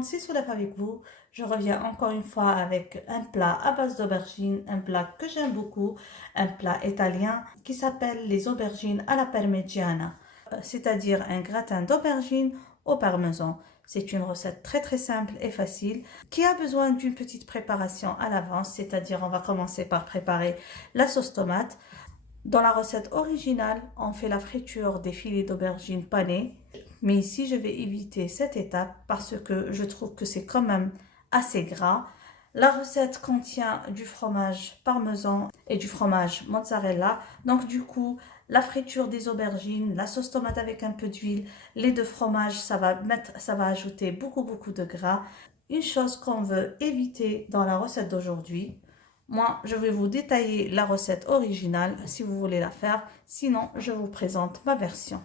monde, c'est Soulaf avec vous. Je reviens encore une fois avec un plat à base d'aubergines, un plat que j'aime beaucoup, un plat italien qui s'appelle les aubergines alla parmigiana, c'est-à-dire un gratin d'aubergines au parmesan. C'est une recette très simple et facile qui a besoin d'une petite préparation à l'avance, c'est-à-dire on va commencer par préparer la sauce tomate. Dans la recette originale, on fait la friture des filets d'aubergines panées. Mais ici, je vais éviter cette étape parce que je trouve que c'est quand même assez gras. La recette contient du fromage parmesan et du fromage mozzarella. Donc du coup, la friture des aubergines, la sauce tomate avec un peu d'huile, les deux fromages, ça va ajouter beaucoup de gras. Une chose qu'on veut éviter dans la recette d'aujourd'hui. Moi, je vais vous détailler la recette originale si vous voulez la faire. Sinon, je vous présente ma version.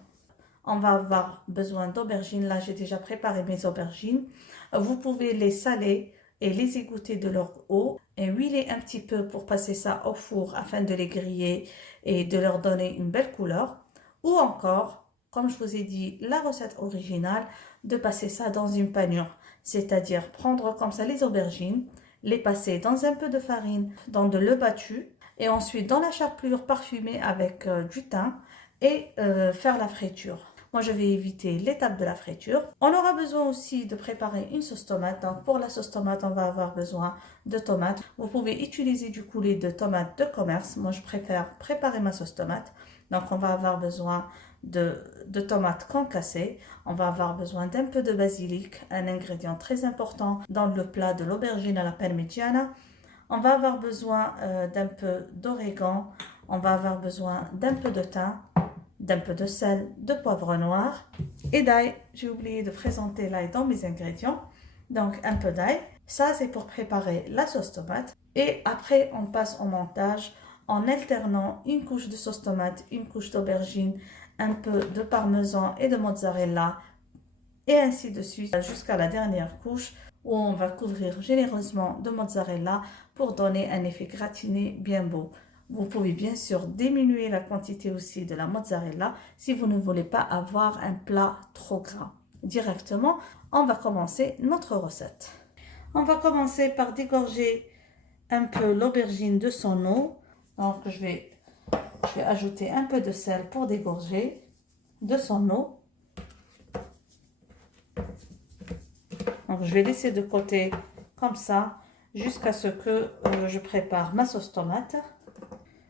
On va avoir besoin d'aubergines. Là, j'ai déjà préparé mes aubergines. Vous pouvez les saler et les égoutter de leur eau et huiler un petit peu pour passer ça au four afin de les griller et de leur donner une belle couleur. Ou encore, comme je vous ai dit, la recette originale, de passer ça dans une panure. C'est-à-dire prendre comme ça les aubergines, les passer dans un peu de farine, dans de l'œuf battu et ensuite dans la chapelure parfumée avec du thym et faire la friture. Moi, je vais éviter l'étape de la friture. On aura besoin aussi de préparer une sauce tomate. Donc, pour la sauce tomate, on va avoir besoin de tomates. Vous pouvez utiliser du coulis de tomates de commerce. Moi, je préfère préparer ma sauce tomate. Donc, on va avoir besoin de tomates concassées. On va avoir besoin d'un peu de basilic, un ingrédient très important dans le plat de l'aubergine à la parmigiana. On va avoir besoin d'un peu d'origan. On va avoir besoin d'un peu de thym, d'un peu de sel, de poivre noir et d'ail. J'ai oublié de présenter l'ail dans mes ingrédients. Donc un peu d'ail. Ça, c'est pour préparer la sauce tomate. Et après, on passe au montage en alternant une couche de sauce tomate, une couche d'aubergine, un peu de parmesan et de mozzarella et ainsi de suite jusqu'à la dernière couche où on va couvrir généreusement de mozzarella pour donner un effet gratiné bien beau. Vous pouvez bien sûr diminuer la quantité aussi de la mozzarella si vous ne voulez pas avoir un plat trop gras. Directement, on va commencer notre recette. On va commencer par dégorger un peu l'aubergine de son eau. Donc je vais ajouter un peu de sel pour dégorger de son eau. Donc je vais laisser de côté comme ça jusqu'à ce que je prépare ma sauce tomate.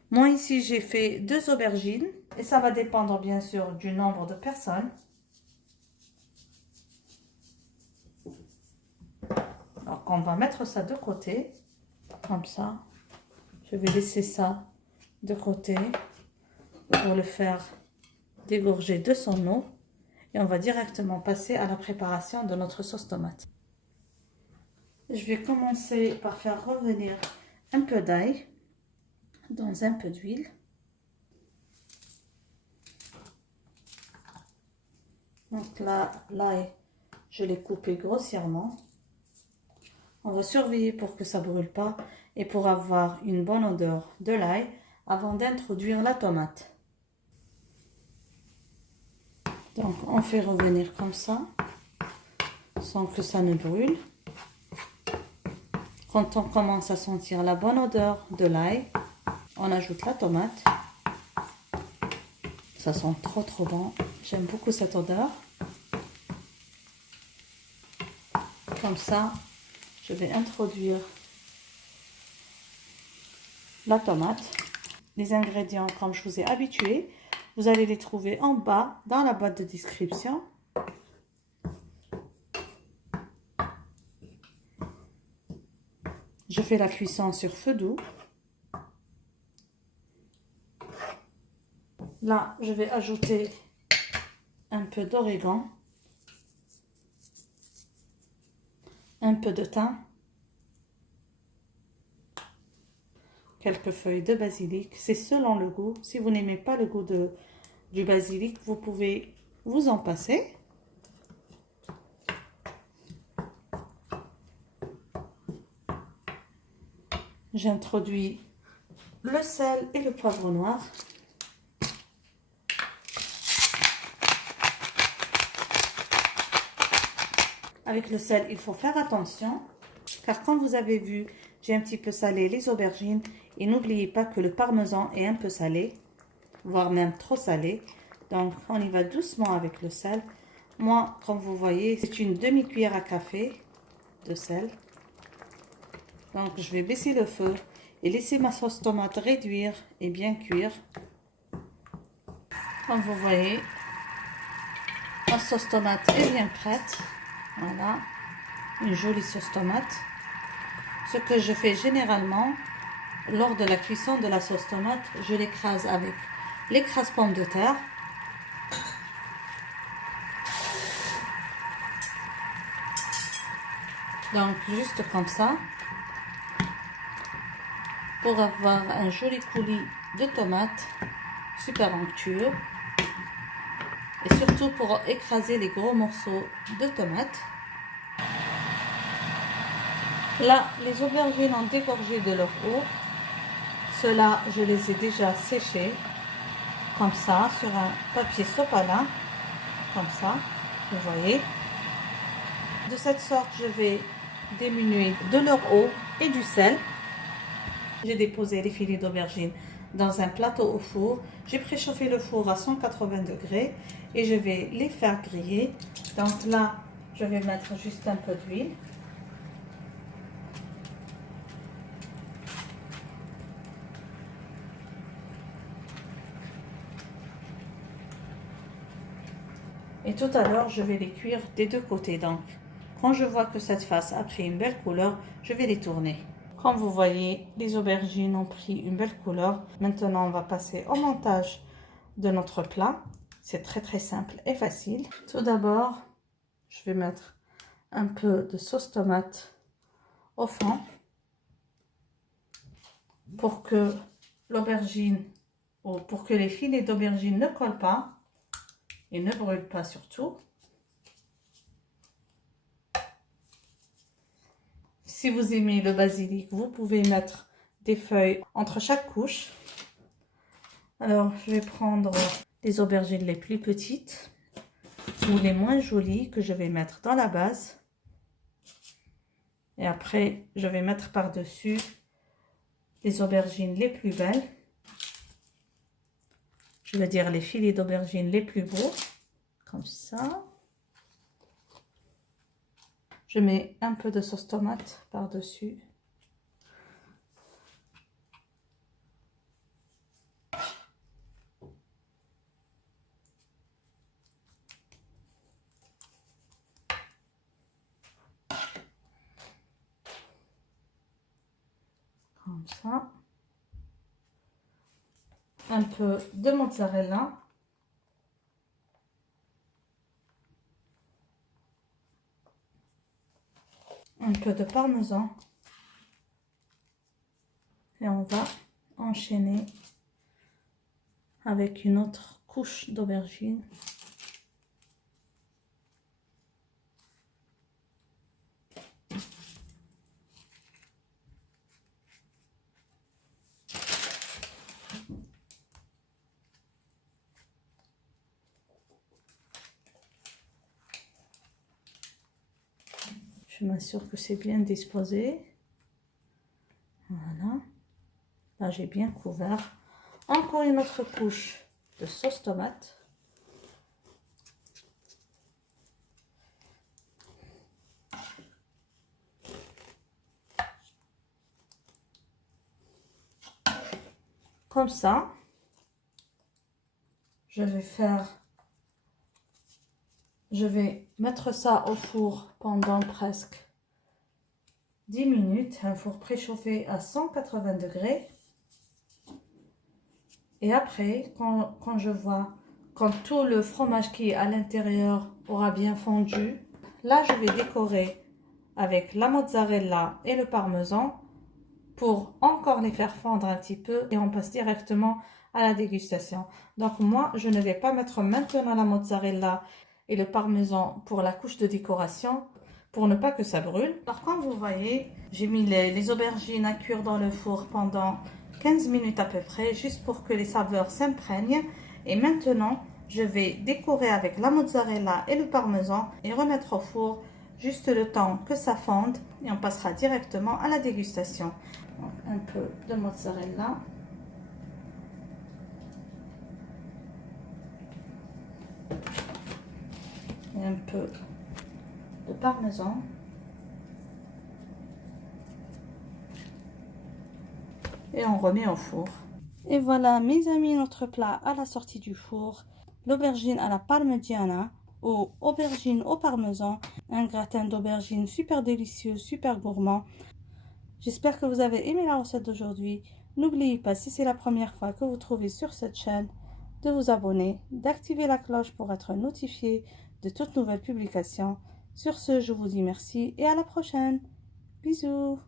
Moi ici j'ai fait 2 aubergines et ça va dépendre bien sûr du nombre de personnes. Donc on va mettre ça de côté comme ça. Je vais laisser ça de côté pour le faire dégorger de son eau et on va directement passer à la préparation de notre sauce tomate. Je vais commencer par faire revenir un peu d'ail dans un peu d'huile. Donc là, l'ail, je l'ai coupé grossièrement. On va surveiller pour que ça ne brûle pas et pour avoir une bonne odeur de l'ail avant d'introduire la tomate. Donc on fait revenir comme ça, sans que ça ne brûle. Quand on commence à sentir la bonne odeur de l'ail, on ajoute la tomate. Ça sent trop bon. J'aime beaucoup cette odeur. Comme ça, je vais introduire la tomate. Les ingrédients, comme je vous ai habitué, vous allez les trouver en bas dans la boîte de description. Je fais la cuisson sur feu doux. Là, je vais ajouter un peu d'origan, un peu de thym, quelques feuilles de basilic. C'est selon le goût. Si vous n'aimez pas le goût du basilic, vous pouvez vous en passer. J'introduis le sel et le poivre noir. Avec le sel, il faut faire attention, car comme vous avez vu, j'ai un petit peu salé les aubergines. Et n'oubliez pas que le parmesan est un peu salé, voire même trop salé. Donc, on y va doucement avec le sel. Moi, comme vous voyez, c'est une demi-cuillère à café de sel. Donc, je vais baisser le feu et laisser ma sauce tomate réduire et bien cuire. Comme vous voyez, la sauce tomate est bien prête. Voilà, une jolie sauce tomate. Ce que je fais généralement, lors de la cuisson de la sauce tomate, je l'écrase avec l'écrase pomme de terre. Donc, juste comme ça, pour avoir un joli coulis de tomates, super onctueux. Et surtout pour écraser les gros morceaux de tomates. Là, les aubergines ont dégorgé de leur eau. Ceux-là, je les ai déjà séchés, comme ça, sur un papier sopalin, comme ça, vous voyez. De cette sorte, je vais diminuer de leur eau et du sel. J'ai déposé les filets d'aubergine dans un plateau au four. J'ai préchauffé le four à 180 degrés et je vais les faire griller. Donc là, je vais mettre juste un peu d'huile. Et tout à l'heure, je vais les cuire des deux côtés. Donc, quand je vois que cette face a pris une belle couleur, je vais les tourner. Comme vous voyez, les aubergines ont pris une belle couleur. Maintenant, on va passer au montage de notre plat. C'est très très simple et facile. Tout d'abord, je vais mettre un peu de sauce tomate au fond pour que l'aubergine ou pour que les filets d'aubergine ne collent pas et ne brûlent pas surtout. Si vous aimez le basilic, vous pouvez mettre des feuilles entre chaque couche. Alors, je vais prendre les aubergines les plus petites ou les moins jolies que je vais mettre dans la base. Et après, je vais mettre par-dessus les aubergines les plus belles. Je veux dire les filets d'aubergines les plus beaux. Comme ça. Je mets un peu de sauce tomate par-dessus. Comme ça. Un peu de mozzarella. Un peu de parmesan. Et on va enchaîner avec une autre couche d'aubergine. Je m'assure que c'est bien disposé. Voilà. Là, j'ai bien couvert. Encore une autre couche de sauce tomate. Comme ça, je vais mettre ça au four pendant presque 10 minutes, un four préchauffé à 180 degrés. Et après, quand je vois, quand tout le fromage qui est à l'intérieur aura bien fondu, là je vais décorer avec la mozzarella et le parmesan pour encore les faire fondre un petit peu et on passe directement à la dégustation. Donc moi, je ne vais pas mettre maintenant la mozzarella et le parmesan pour la couche de décoration pour ne pas que ça brûle. Alors comme vous voyez, j'ai mis les aubergines à cuire dans le four pendant 15 minutes à peu près, juste pour que les saveurs s'imprègnent. Et maintenant, je vais décorer avec la mozzarella et le parmesan et remettre au four juste le temps que ça fonde et on passera directement à la dégustation. Donc, un peu de mozzarella. Et un peu de parmesan. Et on remet au four. Et voilà mes amis, notre plat à la sortie du four. L'aubergine à la parmigiana ou aubergine au parmesan. Un gratin d'aubergine super délicieux, super gourmand. J'espère que vous avez aimé la recette d'aujourd'hui. N'oubliez pas, si c'est la première fois que vous trouvez sur cette chaîne, de vous abonner, d'activer la cloche pour être notifié de toutes nouvelles publications. Sur ce, je vous dis merci et à la prochaine. Bisous.